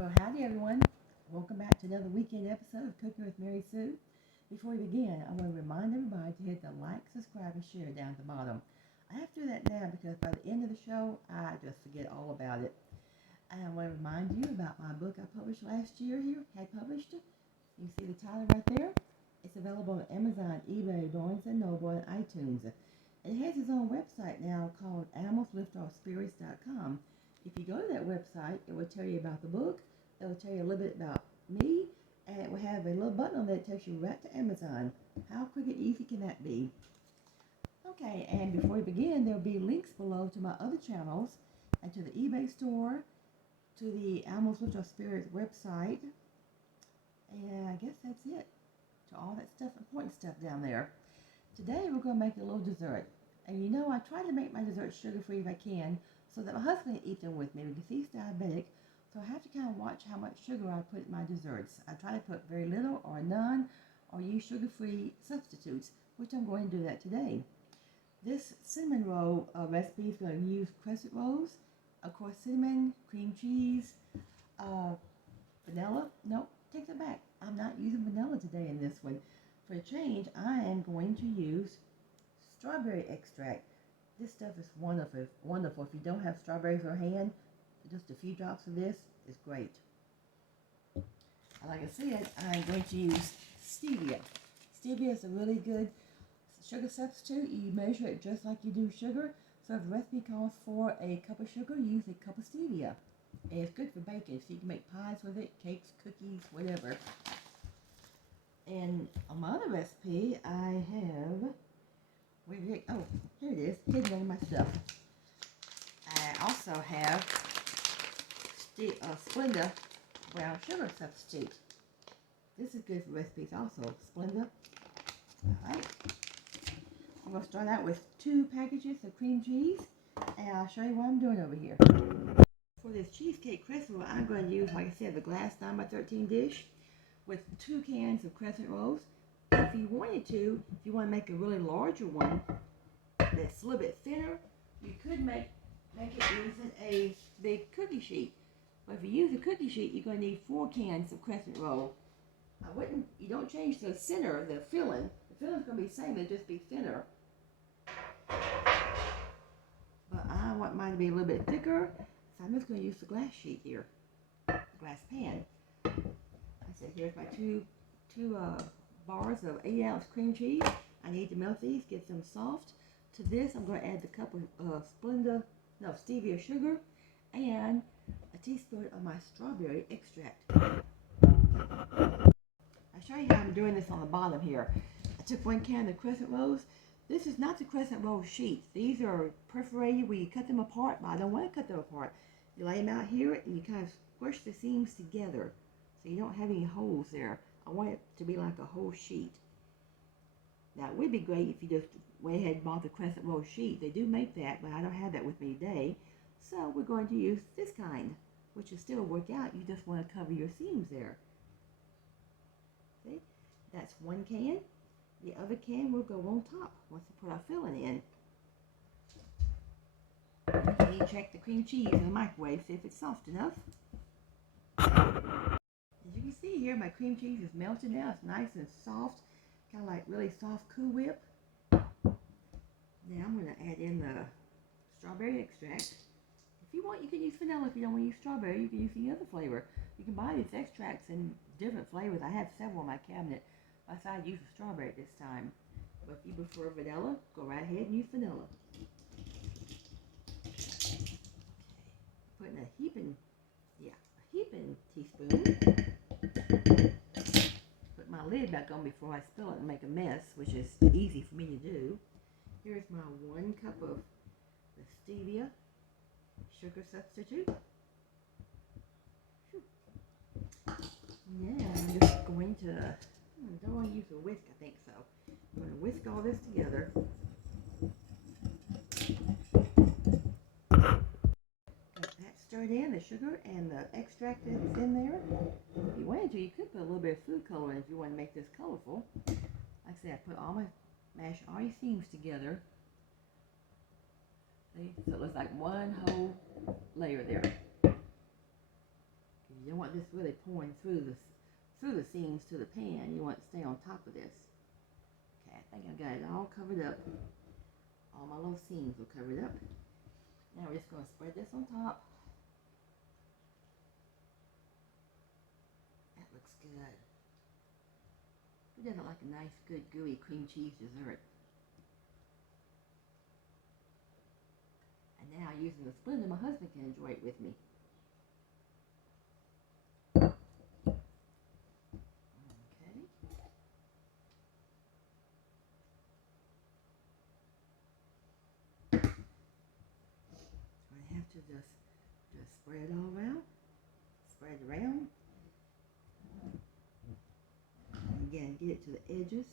Well, howdy everyone. Welcome back to another weekend episode of Cooking with Mary Sue. Before we begin, I want to remind everybody to hit the like, subscribe, and share down at the bottom. I have to do that now because by the end of the show, I just forget all about it. And I want to remind you about my book I published last year here, had published. You can see the title right there. It's available on Amazon, eBay, Barnes & Noble, and iTunes. It has its own website now called animalsliftOurSpirits.com. If you go to that website, it will tell you about the book, it will tell you a little bit about me, and it will have a little button on there that takes you right to Amazon. How quick and easy can that be? Okay, and before we begin, there will be links below to my other channels, and to the eBay store, to the Animals Lift Our Spirits website, and I guess that's it. To all that stuff, important stuff down there. Today we're going to make a little dessert. And you know, I try to make my desserts sugar-free if I can, so that my husband can eat them with me because he's diabetic. So I have to kind of watch how much sugar I put in my desserts. I try to put very little or none, or use sugar-free substitutes, which I'm going to do that today. This cinnamon roll recipe is going to use crescent rolls, of course cinnamon, cream cheese, vanilla. Nope, take that back. I'm not using vanilla today in this one. For a change, I am going to use strawberry extract. This stuff is wonderful. Wonderful. If you don't have strawberries on hand, just a few drops of this is great. Like I said, I'm going to use stevia. Stevia is a really good sugar substitute. You measure it just like you do sugar. So if the recipe calls for a cup of sugar, use a cup of stevia. And it's good for baking, so you can make pies with it, cakes, cookies, whatever. And on my other recipe, I have, where did it, oh, here it is, hidden under my stuff. I also have Splenda brown sugar substitute. This is good for recipes also, Splenda. Alright, I'm going to start out with 2 packages of cream cheese, and I'll show you what I'm doing over here. For this cheesecake crescent roll, I'm going to use, like I said, the glass 9x13 dish with 2 cans of crescent rolls. If you wanted to, if you want to make a really larger one that's a little bit thinner, you could make it using a big cookie sheet. But if you use a cookie sheet, you're going to need 4 cans of crescent roll. You don't change the center, the filling. The filling's going to be the same, it'll just be thinner. But I want mine to be a little bit thicker, so I'm just going to use the glass sheet here, glass pan. I said, here's my two bars of 8-ounce cream cheese. I need to melt these, get them soft. To this, I'm going to add the cup of stevia sugar and a teaspoon of my strawberry extract. I'll show you how I'm doing this on the bottom here. I took 1 can of crescent rolls. This is not the crescent roll sheets. These are perforated where you cut them apart, but I don't want to cut them apart. You lay them out here and you kind of squish the seams together so you don't have any holes there. I want it to be like a whole sheet. Now it would be great if you just went ahead and bought the crescent roll sheet. They do make that, but I don't have that with me today. So we're going to use this kind, which will still work out. You just want to cover your seams there. See? That's 1 can. The other can will go on top once we put our filling in. And you check the cream cheese in the microwave, see if it's soft enough. As you can see here, my cream cheese is melted now. It's nice and soft, kind of like really soft Cool Whip. Now I'm going to add in the strawberry extract. If you want, you can use vanilla. If you don't want to use strawberry, you can use any other flavor. You can buy these extracts in different flavors. I have several in my cabinet. I decided to use the strawberry this time. But if you prefer vanilla, go right ahead and use vanilla. Okay. Putting a heaping teaspoon. Put my lid back on before I spill it and make a mess, which is easy for me to do. Here's my 1 cup of the stevia sugar substitute. Now I'm just going to, don't want to use a whisk, I think so. I'm going to whisk all this together. Got that stirred in, the sugar and the extract that's in there. If you wanted to, you could put a little bit of food color in if you want to make this colorful. Like I said, I put mash all your seams together. See? So it looks like one whole layer there. You don't want this really pouring through the seams to the pan. You want it to stay on top of this. Okay, I think I've got it all covered up. All my little seams are covered up. Now we're just going to spread this on top. That looks good. Who doesn't like a nice, good, gooey cream cheese dessert? And now, using the spoon, my husband can enjoy it with me. Okay. I have to just spread it all around. Spread it around. And again, get it to the edges.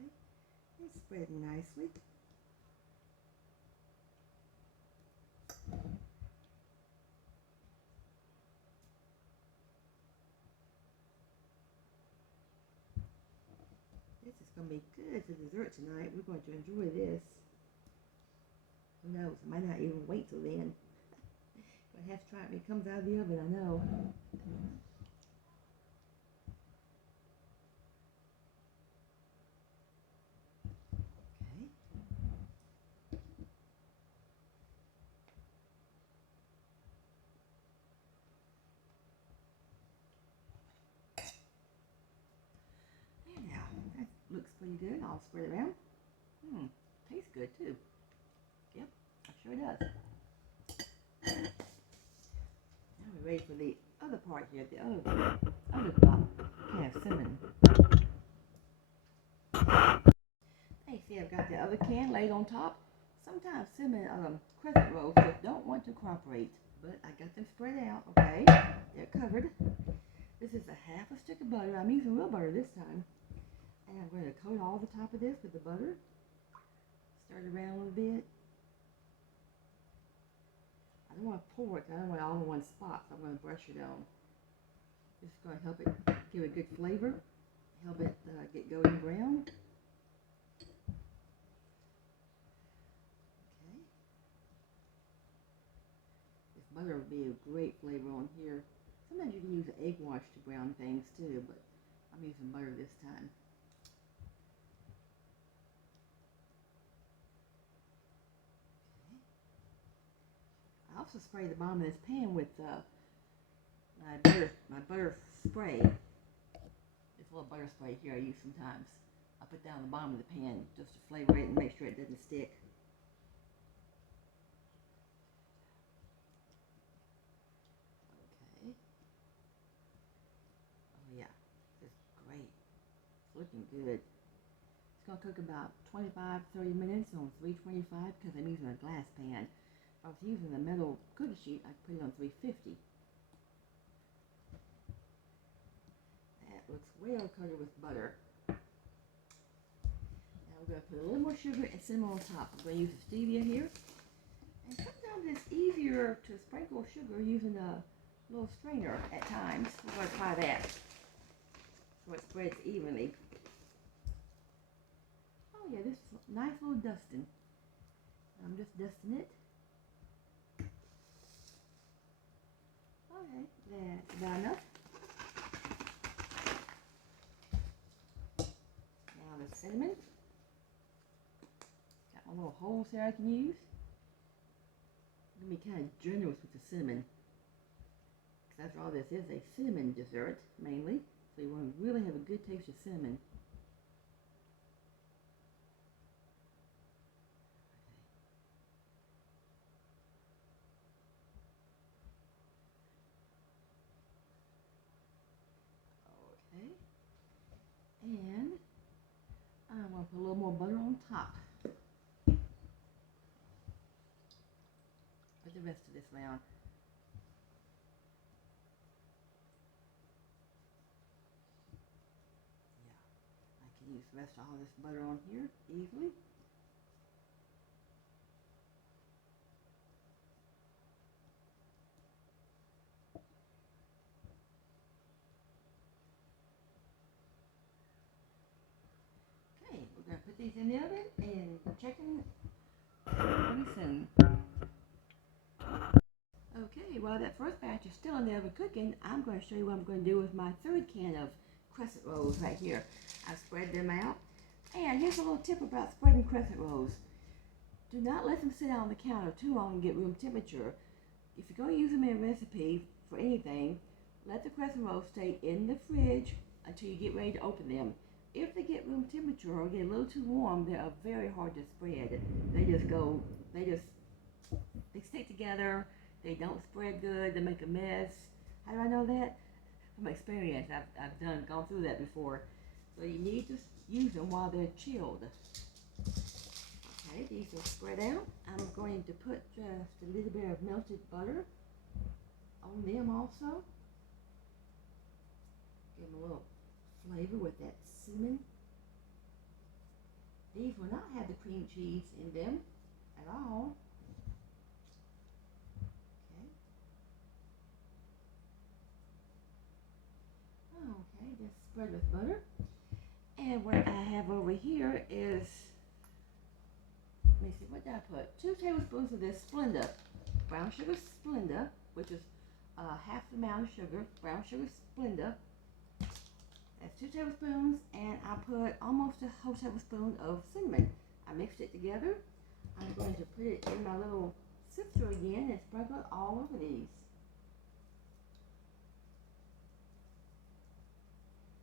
Okay, and spread it nicely. This is going to be good for dessert tonight. We're going to enjoy this. Who knows? I might not even wait till then. I have to try it when it comes out of the oven, I know. Okay. Now, that looks pretty good. I'll spread it around. Tastes good too. Yep, it sure does. Now we're ready for the other part here, the other block. Can have cinnamon. Hey, see, I've got the other can laid on top. Sometimes cinnamon crescent rolls just don't want to cooperate, but I got them spread out. Okay, they're covered. This is a half a stick of butter. I'm using real butter this time, and I'm going to coat all the top of this with the butter. Stir it around a little bit. I don't want to pour it. I don't want it all in one spot, so I'm going to brush it on. This is going to help it give a good flavor, help it get golden brown. Okay. This butter would be a great flavor on here. Sometimes you can use egg wash to brown things too, but I'm using butter this time. I also spray the bottom of this pan with my butter spray. This little butter spray here I use sometimes. I put down the bottom of the pan just to flavor it and make sure it doesn't stick. Okay. Oh yeah, this is great. It's looking good. It's going to cook about 25-30 minutes on 325 because I'm using a glass pan. If I was using the metal cookie sheet, I'd put it on 350. That looks well coated with butter. Now we're going to put a little more sugar and cinnamon on top. I'm going to use the stevia here. And sometimes it's easier to sprinkle sugar using a little strainer at times. We're going to try that so it spreads evenly. Oh yeah, this is a nice little dusting. I'm just dusting it. Okay, that's about enough. Now the cinnamon. Got my little holes here I can use. I'm going to be kind of generous with the cinnamon. Because after all, this is a cinnamon dessert, mainly. So you want to really have a good taste of cinnamon. Okay. And I'm going to put a little more butter on top. Put the rest of this around. Yeah, I can use the rest of all this butter on here easily. these in the oven and checking pretty soon. Okay, while that first batch is still in the oven cooking, I'm going to show you what I'm going to do with my third can of crescent rolls right here. I spread them out. And here's a little tip about spreading crescent rolls. Do not let them sit out on the counter too long and get room temperature. If you're going to use them in a recipe for anything, let the crescent rolls stay in the fridge until you get ready to open them. If they get room temperature or get a little too warm, they are very hard to spread. They stick together, they don't spread good, they make a mess. How do I know that? From experience, I've gone through that before. So you need to use them while they're chilled. Okay, these are spread out. I'm going to put just a little bit of melted butter on them also. Give them a little flavor with that cinnamon. These will not have the cream cheese in them at all. Okay, just spread with butter. And what I have over here is, let me see, what did I put? 2 tablespoons of this Splenda, brown sugar Splenda, which is half the amount of sugar, brown sugar Splenda. That's 2 tablespoons, and I put almost a whole tablespoon of cinnamon. I mixed it together. I'm going to put it in my little sifter again and sprinkle it all over these.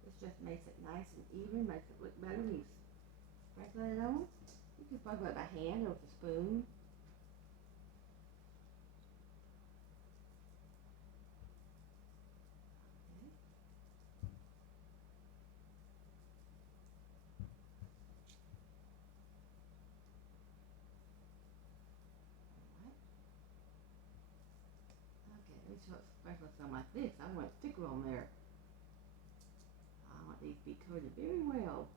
This just makes it nice and even, makes it look better when you sprinkle it on. You can sprinkle it by hand or with a spoon. Okay, let me sprinkle some like this. I want it thicker on there. I want these to be coated very well.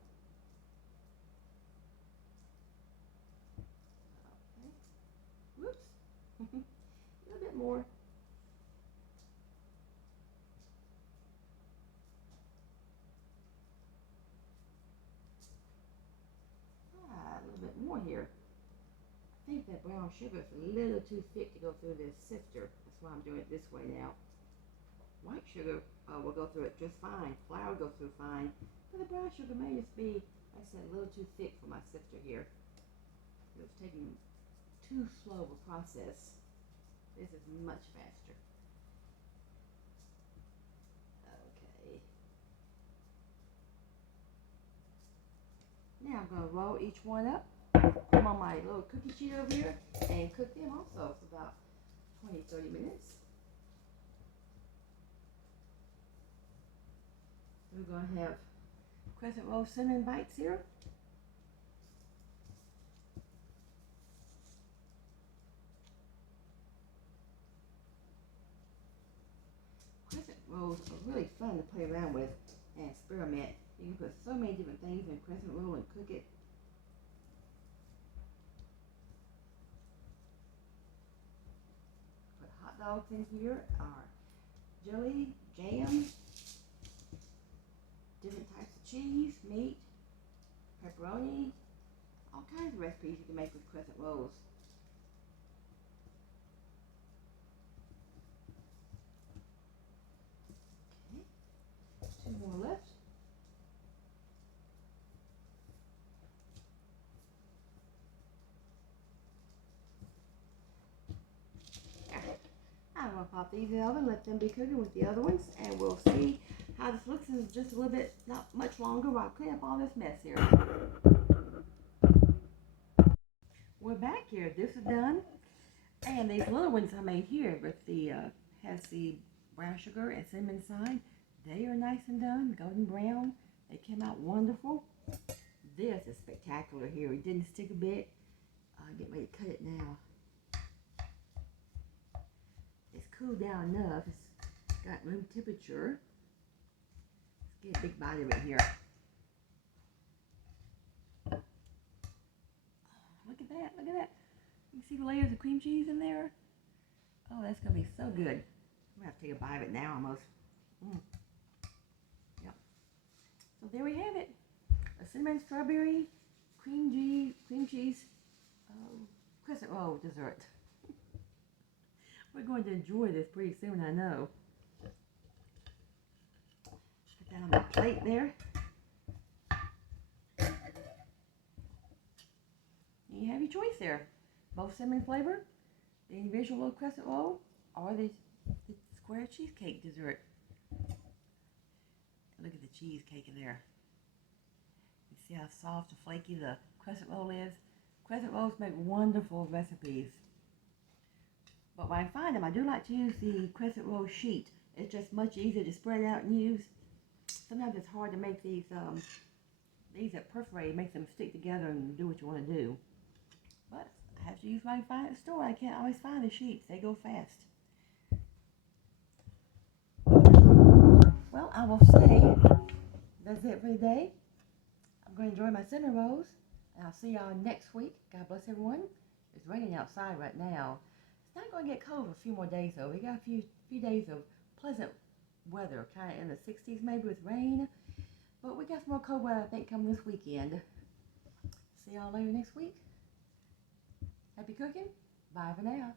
Okay. Whoops. A little bit more. A little bit more here. I think that brown sugar is a little too thick to go through this sifter. That's why I'm doing it this way now. White sugar will go through it just fine. Flour will go through fine. But the brown sugar may just be, like I said, a little too thick for my sifter here. It was taking too slow of a process. This is much faster. Okay. Now I'm going to roll each one up. Put them on my little cookie sheet over here and cook them also for about 20-30 minutes. We're going to have crescent roll cinnamon bites here. Crescent rolls are really fun to play around with and experiment. You can put so many different things in a crescent roll and cook it. Put hot dogs in here, or jelly, jam, different types of cheese, meat, pepperoni, all kinds of recipes you can make with crescent rolls. Okay, 2 more left. I'm going to pop these in the oven, let them be cooking with the other ones, and we'll see how this looks in just a little bit, not much longer, while I clean up all this mess here. We're back here. This is done. And these little ones I made here with the, has the brown sugar and cinnamon side. They are nice and done, golden brown. They came out wonderful. This is spectacular here. It didn't stick a bit. I'll get ready to cut it now. It's cooled down enough. It's got room temperature. Let's get a big bite of it here. Look at that, look at that. You see the layers of cream cheese in there? Oh, that's going to be so good. I'm going to have to take a bite of it now almost. Yep. So there we have it. A cinnamon strawberry cream cheese crescent roll dessert. We're going to enjoy this pretty soon, I know. Put that on my plate there. And you have your choice there. Both cinnamon flavor, the individual little crescent roll, or the square cheesecake dessert. Look at the cheesecake in there. You see how soft and flaky the crescent roll is? Crescent rolls make wonderful recipes. But when I find them, I do like to use the crescent roll sheet. It's just much easier to spread out and use. Sometimes it's hard to make these that perforate, make them stick together and do what you want to do. But I have to use what I find at the store. I can't always find the sheets. They go fast. Well, I will say that's it for today. I'm going to enjoy my cinnamon rolls, and I'll see y'all next week. God bless everyone. It's raining outside right now. It's not going to get cold for a few more days, though. We got a few days of pleasant weather, kind of in the 60s maybe with rain. But we got some more cold weather, I think, coming this weekend. See y'all later next week. Happy cooking. Bye for now.